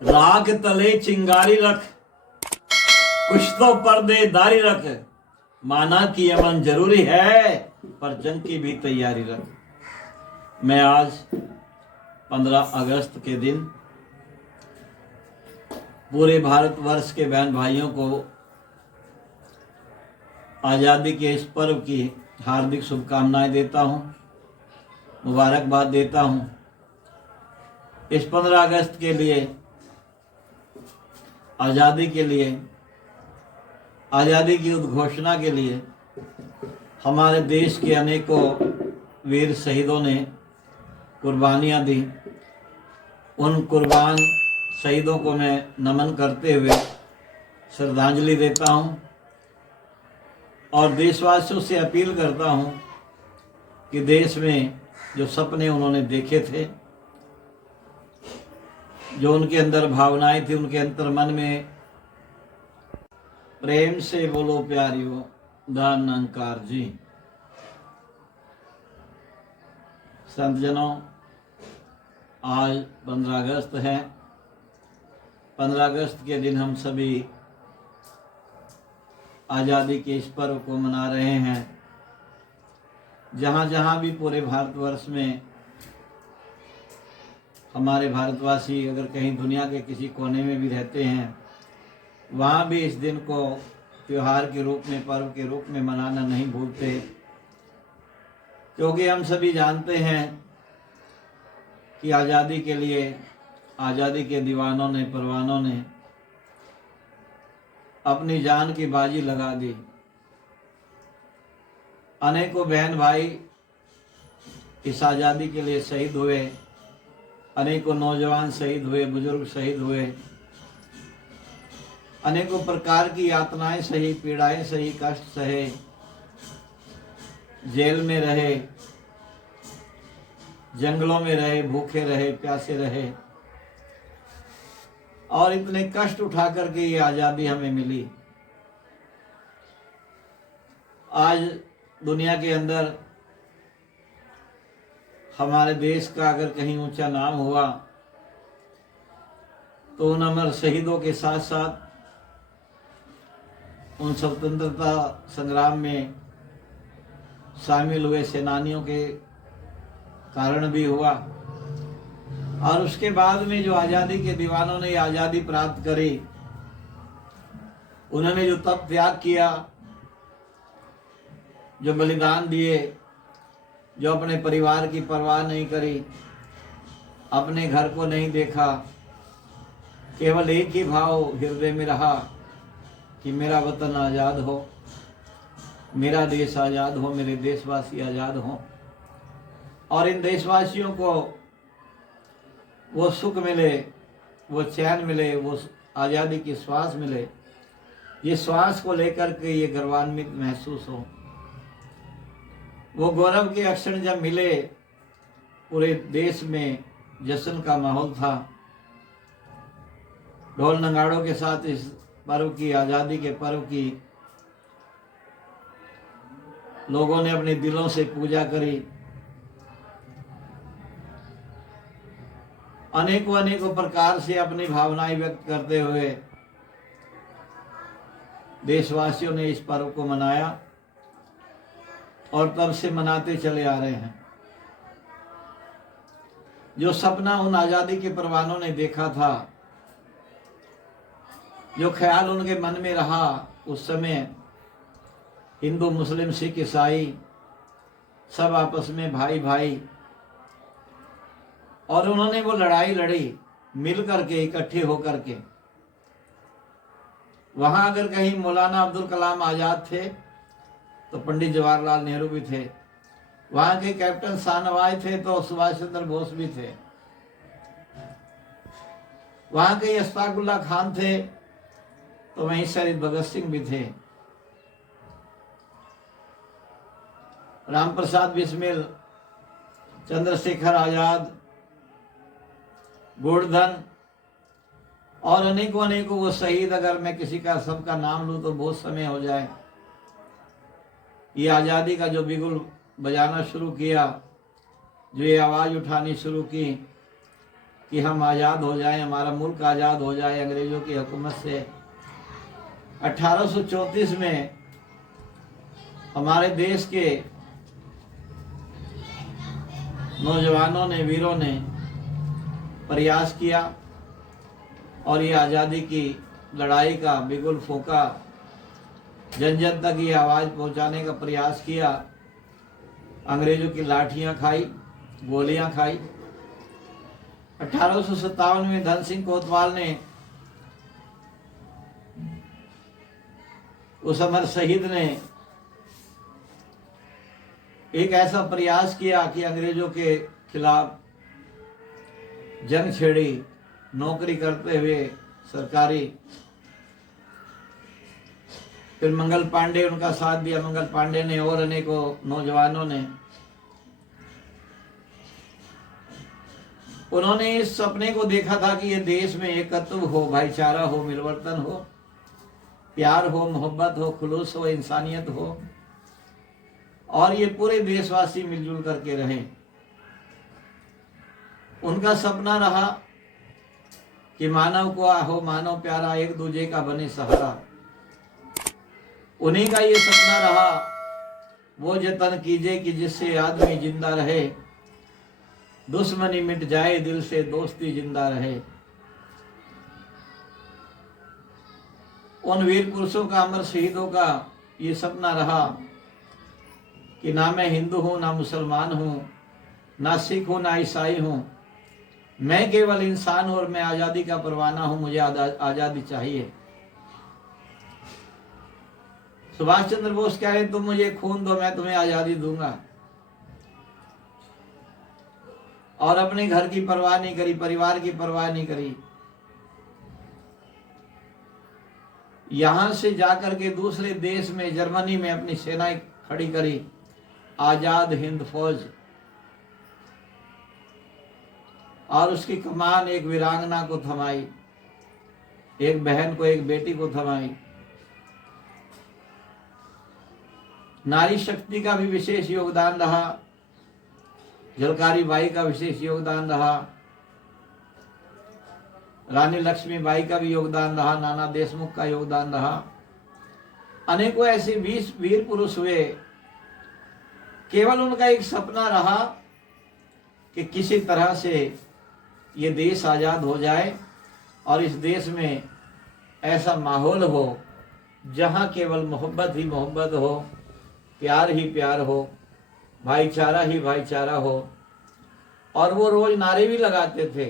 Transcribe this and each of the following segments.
राख तले चिंगारी रख, कुछ तो पर्देदारी रख। माना कि अमन जरूरी है, पर जंग की भी तैयारी रख। मैं आज 15 अगस्त के दिन पूरे भारतवर्ष के बहन भाइयों को आज़ादी के इस पर्व की हार्दिक शुभकामनाएं देता हूं, मुबारकबाद देता हूं। इस 15 अगस्त के लिए, आज़ादी के लिए, आज़ादी की उद्घोषणा के लिए हमारे देश के अनेकों वीर शहीदों ने कुर्बानियां दी। उन कुर्बान शहीदों को मैं नमन करते हुए श्रद्धांजलि देता हूं और देशवासियों से अपील करता हूं कि देश में जो सपने उन्होंने देखे थे, जो उनके अंदर भावनाएं थी, उनके अंतर मन में, प्रेम से बोलो प्यारियों, दान अंकार जी। संतजनों, आज 15 अगस्त है। 15 अगस्त के दिन हम सभी आज़ादी के इस पर्व को मना रहे हैं। जहाँ जहाँ भी पूरे भारतवर्ष में हमारे भारतवासी अगर कहीं दुनिया के किसी कोने में भी रहते हैं, वहाँ भी इस दिन को त्योहार के रूप में, पर्व के रूप में मनाना नहीं भूलते, क्योंकि हम सभी जानते हैं कि आज़ादी के लिए, आज़ादी के दीवानों ने, परवानों ने अपनी जान की बाजी लगा दी। अनेकों बहन भाई इस आज़ादी के लिए शहीद हुए, अनेकों नौजवान शहीद हुए, बुजुर्ग शहीद हुए, अनेकों प्रकार की यातनाएं सही, पीड़ाएं सही, कष्ट सहे, जेल में रहे, जंगलों में रहे, भूखे रहे, प्यासे रहे और इतने कष्ट उठा करके ये आज़ादी हमें मिली। आज दुनिया के अंदर हमारे देश का अगर कहीं ऊंचा नाम हुआ तो उन अमर शहीदों के साथ साथ उन स्वतंत्रता संग्राम में शामिल हुए सेनानियों के कारण भी हुआ। और उसके बाद में जो आज़ादी के दीवानों ने आज़ादी प्राप्त करी, उन्होंने जो तप त्याग किया, जो बलिदान दिए, जो अपने परिवार की परवाह नहीं करी, अपने घर को नहीं देखा, केवल एक ही भाव हृदय में रहा कि मेरा वतन आज़ाद हो, मेरा देश आज़ाद हो, मेरे देशवासी आज़ाद हों और इन देशवासियों को वो सुख मिले, वो चैन मिले, वो आज़ादी की श्वास मिले। ये श्वास को लेकर के ये गर्वान्वित महसूस हो। वो गौरव के अक्षर जब मिले, पूरे देश में जश्न का माहौल था। ढोल नगाड़ों के साथ इस पर्व की, आज़ादी के पर्व की लोगों ने अपने दिलों से पूजा करी। अनेकों अनेकों प्रकार से अपनी भावनाएं व्यक्त करते हुए देशवासियों ने इस पर्व को मनाया और तब से मनाते चले आ रहे हैं। जो सपना उन आज़ादी के परवानों ने देखा था, जो ख्याल उनके मन में रहा, उस समय हिंदू, मुस्लिम, सिख, ईसाई सब आपस में भाई भाई, और उन्होंने वो लड़ाई लड़ी मिल करके, इकट्ठे होकर के। वहां अगर कहीं मौलाना अब्दुल कलाम आजाद थे तो पंडित जवाहरलाल नेहरू भी थे। वहां के कैप्टन शाहनवाज थे तो सुभाष चंद्र बोस भी थे। वहां के अशफाकुल्ला खान थे तो वहीं शहीद भगत सिंह भी थे। राम प्रसाद बिस्मिल, चंद्रशेखर आजाद, गोवर्धन और अनेकों अनेकों वो शहीद, अगर मैं किसी का सबका नाम लूं तो बहुत समय हो जाए। ये आज़ादी का जो बिगुल बजाना शुरू किया, जो ये आवाज़ उठानी शुरू की, कि हम आज़ाद हो जाएं, हमारा मुल्क आज़ाद हो जाए अंग्रेज़ों की हुकूमत से। 1834 में हमारे देश के नौजवानों ने, वीरों ने प्रयास किया और ये आज़ादी की लड़ाई का बिगुल फूंका, जन जन तक ये आवाज़ पहुंचाने का प्रयास किया। अंग्रेज़ों की लाठियां खाई, गोलियां खाई। 1857 में धन सिंह कोतवाल ने, उस अमर शहीद ने एक ऐसा प्रयास किया कि अंग्रेज़ों के खिलाफ जंग छेड़ी, नौकरी करते हुए सरकारी। फिर मंगल पांडे उनका साथ दिया, मंगल पांडे ने और अनेकों नौजवानों ने। उन्होंने इस सपने को देखा था कि ये देश में एकत्व हो, भाईचारा हो, मिलवर्तन हो, प्यार हो, मोहब्बत हो, खुलूस हो, इंसानियत हो और ये पूरे देशवासी मिलजुल करके रहें। उनका सपना रहा कि मानव को हो मानव प्यारा, एक दूजे का बने सहारा। उन्हीं का ये सपना रहा, वो जतन कीजिए कि जिससे आदमी जिंदा रहे, दुश्मनी मिट जाए दिल से, दोस्ती जिंदा रहे। उन वीर पुरुषों का, अमर शहीदों का ये सपना रहा कि ना मैं हिंदू हूं, ना मुसलमान हूं, ना सिख हूं, ना ईसाई हूं, मैं केवल इंसान हूं और मैं आज़ादी का परवाना हूं, मुझे आज़ादी चाहिए। सुभाष चंद्र बोस कह रहे तुम मुझे खून दो, मैं तुम्हें आज़ादी दूंगा। और अपने घर की परवाह नहीं करी, परिवार की परवाह नहीं करी। यहां से जाकर के दूसरे देश में, जर्मनी में अपनी सेनाएं खड़ी करी, आजाद हिंद फौज। और उसकी कमान एक वीरांगना को थमाई, एक बहन को, एक बेटी को थमाई। नारी शक्ति का भी विशेष योगदान रहा, झलकारी बाई का विशेष योगदान रहा, रानी लक्ष्मीबाई का भी योगदान रहा, नाना देशमुख का योगदान रहा। अनेकों ऐसे 20 वीर पुरुष हुए। केवल उनका एक सपना रहा कि किसी तरह से ये देश आज़ाद हो जाए और इस देश में ऐसा माहौल हो जहाँ केवल मोहब्बत ही मोहब्बत हो, प्यार ही प्यार हो, भाईचारा ही भाईचारा हो। और वो रोज नारे भी लगाते थे,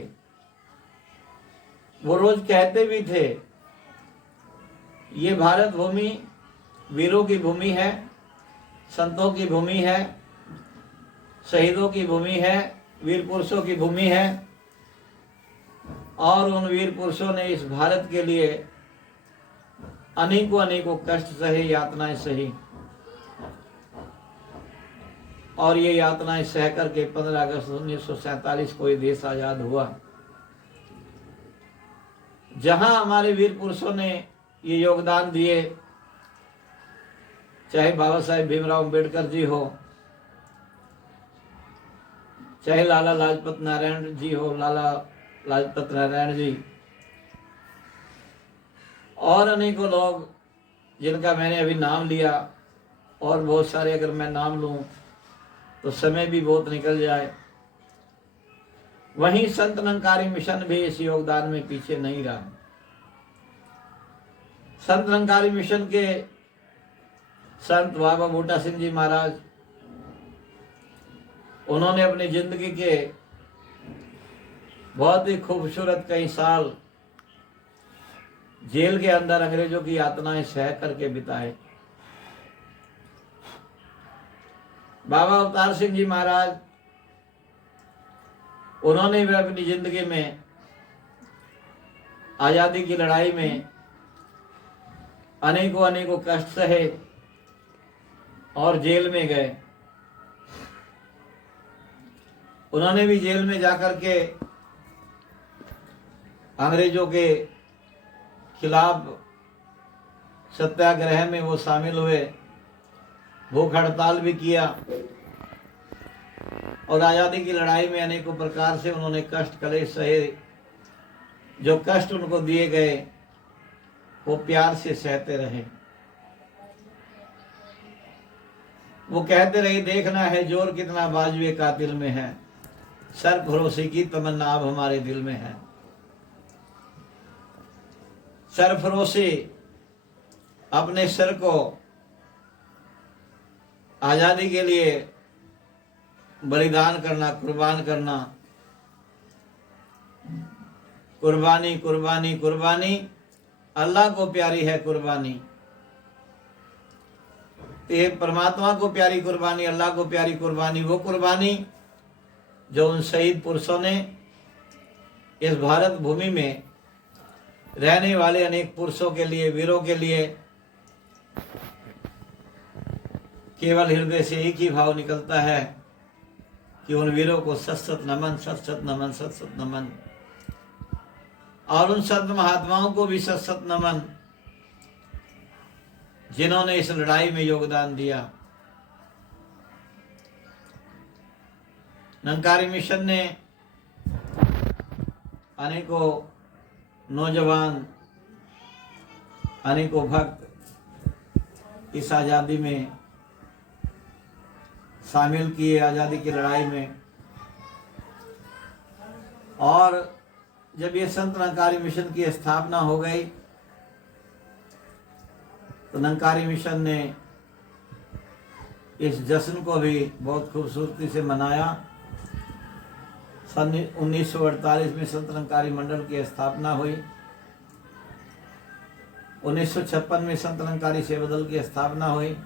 वो रोज कहते भी थे, ये भारत भूमि वीरों की भूमि है, संतों की भूमि है, शहीदों की भूमि है, वीर पुरुषों की भूमि है। और उन वीर पुरुषों ने इस भारत के लिए अनेकों अनेकों कष्ट सहे, यातनाएं सही। और ये यातनाएं सह करके 15 अगस्त 1947 को ये देश आजाद हुआ, जहां हमारे वीर पुरुषों ने ये योगदान दिए। चाहे बाबा साहेब भीमराव अम्बेडकर जी हो, चाहे लाला लाजपत नारायण जी हो, लाला लाजपत नारायण जी, और अनेकों लोग जिनका मैंने अभी नाम लिया, और बहुत सारे अगर मैं नाम लूं तो समय भी बहुत निकल जाए। वहीं संत निरंकारी मिशन भी इस योगदान में पीछे नहीं रहा। संत निरंकारी मिशन के संत बाबा बूटा सिंह जी महाराज, उन्होंने अपनी जिंदगी के बहुत ही खूबसूरत कई साल जेल के अंदर अंग्रेजों की यातनाएं सह करके बिताए। बाबा अवतार सिंह जी महाराज, उन्होंने भी अपनी जिंदगी में आजादी की लड़ाई में अनेकों अनेकों कष्ट सहे और जेल में गए। उन्होंने भी जेल में जाकर के अंग्रेजों के खिलाफ सत्याग्रह में वो शामिल हुए, भूख हड़ताल भी किया और आज़ादी की लड़ाई में अनेकों प्रकार से उन्होंने कष्ट कलेश सहे। जो कष्ट उनको दिए गए वो प्यार से सहते रहे। वो कहते रहे, देखना है जोर कितना बाजुए कातिल में है, सर भरोसे की तमन्ना अब हमारे दिल में है। सरफरोशी, अपने सर को आज़ादी के लिए बलिदान करना, कुर्बान करना। कुर्बानी कुर्बानी कुर्बानी, अल्लाह को प्यारी है कुर्बानी। ये परमात्मा को प्यारी कुर्बानी, अल्लाह को प्यारी कुर्बानी, वो कुर्बानी जो उन शहीद पुरुषों ने इस भारत भूमि में रहने वाले अनेक पुरुषों के लिए, वीरों के लिए, केवल हृदय से एक ही भाव निकलता है कि उन वीरों को सत सत नमन, सत सत नमन, सत सत नमन। और उन संत महात्माओं को भी सत सत नमन जिन्होंने इस लड़ाई में योगदान दिया। निरंकारी मिशन ने अनेकों नौजवान, अनेकों भक्त इस आज़ादी में शामिल किए, आज़ादी की लड़ाई में। और जब ये संत निरंकारी मिशन की स्थापना हो गई तो निरंकारी मिशन ने इस जश्न को भी बहुत खूबसूरती से मनाया। सन 1948 में संत निरंकारी मंडल की स्थापना हुई। 1956 में संत निरंकारी सेवा दल की स्थापना हुई।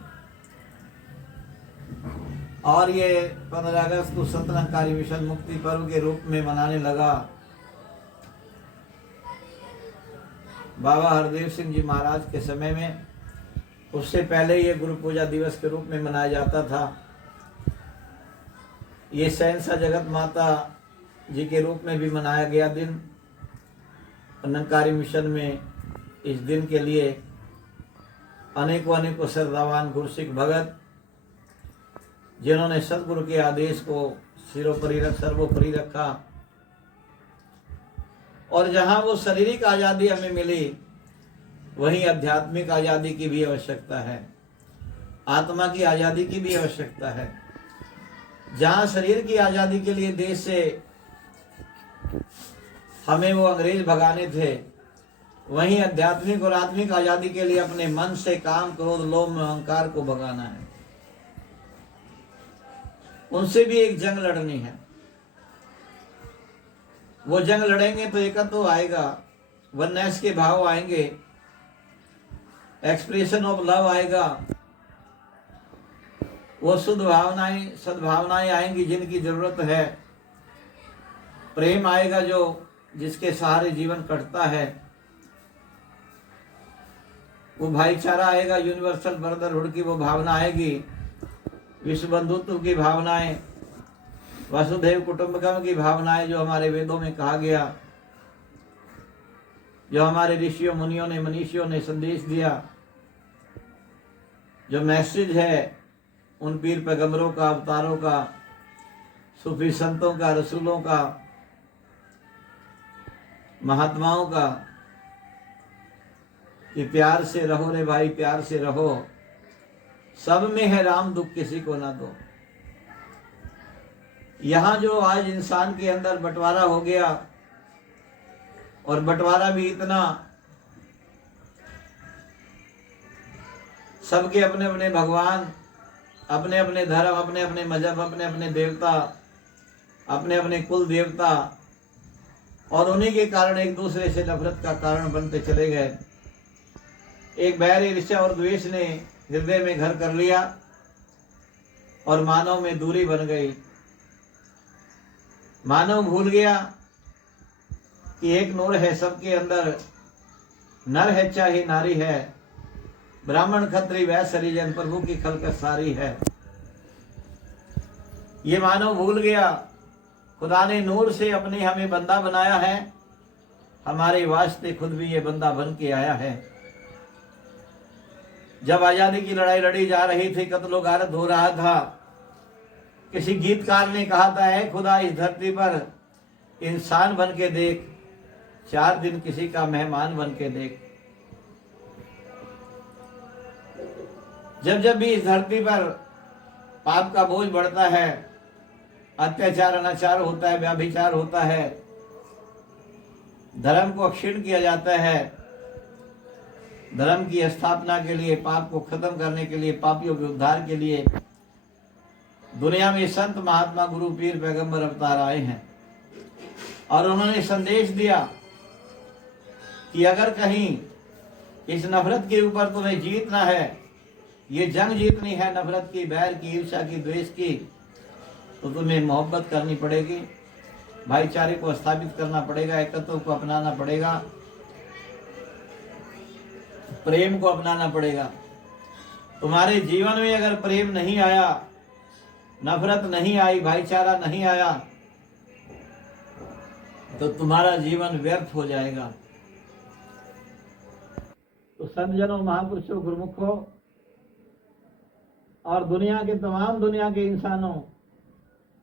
और ये 15 अगस्त को संत निरंकारी मिशन मुक्ति पर्व के रूप में मनाने लगा। बाबा हरदेव सिंह जी महाराज के समय में, उससे पहले ये गुरु पूजा दिवस के रूप में मनाया जाता था। ये सहनसा जगत माता जी के रूप में भी मनाया गया दिन। निरंकारी मिशन में इस दिन के लिए अनेकों अनेकों श्रद्धावान गुरसिख भगत, जिन्होंने सदगुरु के आदेश को सिरोपरि सर्वोपरि रखा। और जहाँ वो शारीरिक आज़ादी हमें मिली, वहीं आध्यात्मिक आज़ादी की भी आवश्यकता है, आत्मा की आज़ादी की भी आवश्यकता है। जहाँ शरीर की आज़ादी के लिए देश से हमें वो अंग्रेज भगाने थे, वहीं आध्यात्मिक और आत्मिक आज़ादी के लिए अपने मन से काम, क्रोध, लोभ, अहंकार को भगाना है। उनसे भी एक जंग लड़नी है। वो जंग लड़ेंगे तो एकत्व आएगा, वननेस के भाव आएंगे, एक्सप्रेशन ऑफ लव आएगा, वो शुद्ध भावनाएं, सद्भावनाएं आएंगी जिनकी जरूरत है, प्रेम आएगा जो जिसके सहारे जीवन कटता है, वो भाईचारा आएगा, यूनिवर्सल ब्रदरहुड की वो भावना आएगी, विश्व बंधुत्व की भावनाएं, वसुधैव कुटुंबकम की भावनाएं जो हमारे वेदों में कहा गया, जो हमारे ऋषियों मुनियों ने, मनीषियों ने संदेश दिया, जो मैसेज है उन पीर पैगंबरों का, अवतारों का, सूफी संतों का, रसूलों का, महात्माओं का, कि प्यार से रहो रे भाई, प्यार से रहो, सब में है राम, दुख किसी को ना दो। यहाँ जो आज इंसान के अंदर बंटवारा हो गया, और बंटवारा भी इतना, सबके अपने अपने भगवान, अपने अपने धर्म, अपने अपने मजहब, अपने अपने देवता, अपने अपने कुल देवता, और उन्हीं के कारण एक दूसरे से नफरत का कारण बनते चले गए। एक बैर, ईर्ष्या और द्वेष ने हृदय में घर कर लिया और मानव में दूरी बन गई। मानव भूल गया कि एक नूर है सबके अंदर, नर है चाहे नारी है, ब्राह्मण क्षत्रिय वैश्य हरिजन, प्रभु की खलकत सारी है। ये मानव भूल गया। खुदा ने नूर से अपने हमें बंदा बनाया है, हमारे वास्ते खुद भी ये बंदा बन के आया है। जब आज़ादी की लड़ाई लड़ी जा रही थी, कत्लो गारत हो रहा था, किसी गीतकार ने कहा था, है खुदा इस धरती पर इंसान बन के देख, 4 दिन किसी का मेहमान बन के देख। जब जब भी इस धरती पर पाप का बोझ बढ़ता है, अत्याचार अनाचार होता है, व्याभिचार होता है, धर्म को क्षीण किया जाता है, धर्म की स्थापना के लिए, पाप को खत्म करने के लिए, पापियों के उद्धार के लिए दुनिया में संत महात्मा गुरु पीर पैगंबर अवतार आए हैं। और उन्होंने संदेश दिया कि अगर कहीं इस नफरत के ऊपर तुम्हें जीतना है, ये जंग जीतनी है नफरत की, बैर की, ईर्ष्या की, द्वेष की, तो तुम्हें मोहब्बत करनी पड़ेगी, भाईचारे को स्थापित करना पड़ेगा, एकत्व को अपनाना पड़ेगा, प्रेम को अपनाना पड़ेगा। तुम्हारे जीवन में अगर प्रेम नहीं आया, नफरत नहीं आई, भाईचारा नहीं आया, तो तुम्हारा जीवन व्यर्थ हो जाएगा। तो संतजनों, महापुरुषों, गुरुमुखों और दुनिया के इंसानों,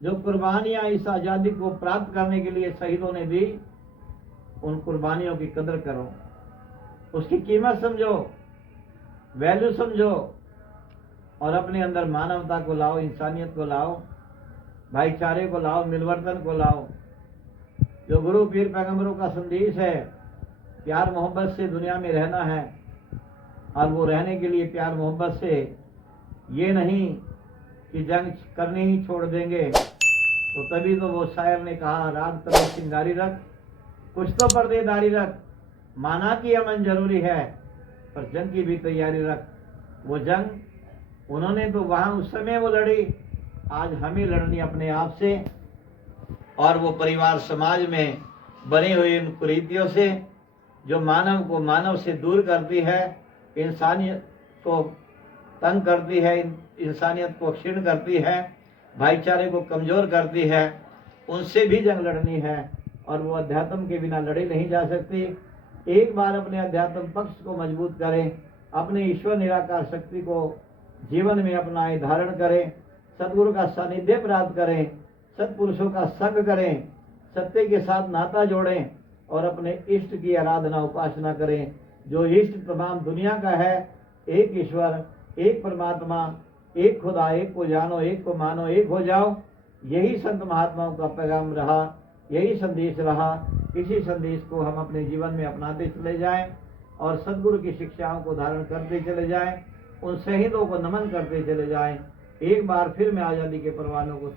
जो कुर्बानियां इस आज़ादी को प्राप्त करने के लिए शहीदों ने दी, उन कुर्बानियों की कदर करो, उसकी कीमत समझो, वैल्यू समझो और अपने अंदर मानवता को लाओ, इंसानियत को लाओ, भाईचारे को लाओ, मिलवर्तन को लाओ। जो गुरु पीर पैगंबरों का संदेश है, प्यार मोहब्बत से दुनिया में रहना है, और वो रहने के लिए प्यार मोहब्बत से, ये नहीं कि जंग करनी ही छोड़ देंगे। तो तभी तो वो शायर ने कहा, राग तब सिंगारी रख, कुछ तो पर्देदारी रख, माना कि अमन जरूरी है, पर जंग की भी तैयारी रख। वो जंग उन्होंने तो वहां उस समय वो लड़ी, आज हमें लड़नी अपने आप से, और वो परिवार समाज में बनी हुई उन कुरीतियों से, जो मानव को मानव से दूर करती है, इंसानियत को तंग करती है, इंसानियत को क्षीण करती है, भाईचारे को कमजोर करती है, उनसे भी जंग लड़नी है। और वो अध्यात्म के बिना लड़ी नहीं जा सकती। एक बार अपने अध्यात्म पक्ष को मजबूत करें, अपने ईश्वर निराकार शक्ति को जीवन में अपनाए, धारण करें, सदगुरु का सानिध्य प्राप्त करें, सत्पुरुषों का संग करें, सत्य के साथ नाता जोड़ें और अपने इष्ट की आराधना उपासना करें। जो इष्ट तमाम दुनिया का है, एक ईश्वर, एक परमात्मा, एक खुदा, एक को जानो, एक को मानो, एक हो जाओ। यही संत महात्माओं का पैगाम रहा, यही संदेश रहा। इसी संदेश को हम अपने जीवन में अपनाते चले जाएं और सदगुरु की शिक्षाओं को धारण करते चले जाएं, उन शहीदों को नमन करते चले जाएं। एक बार फिर मैं आज़ादी के परवानों को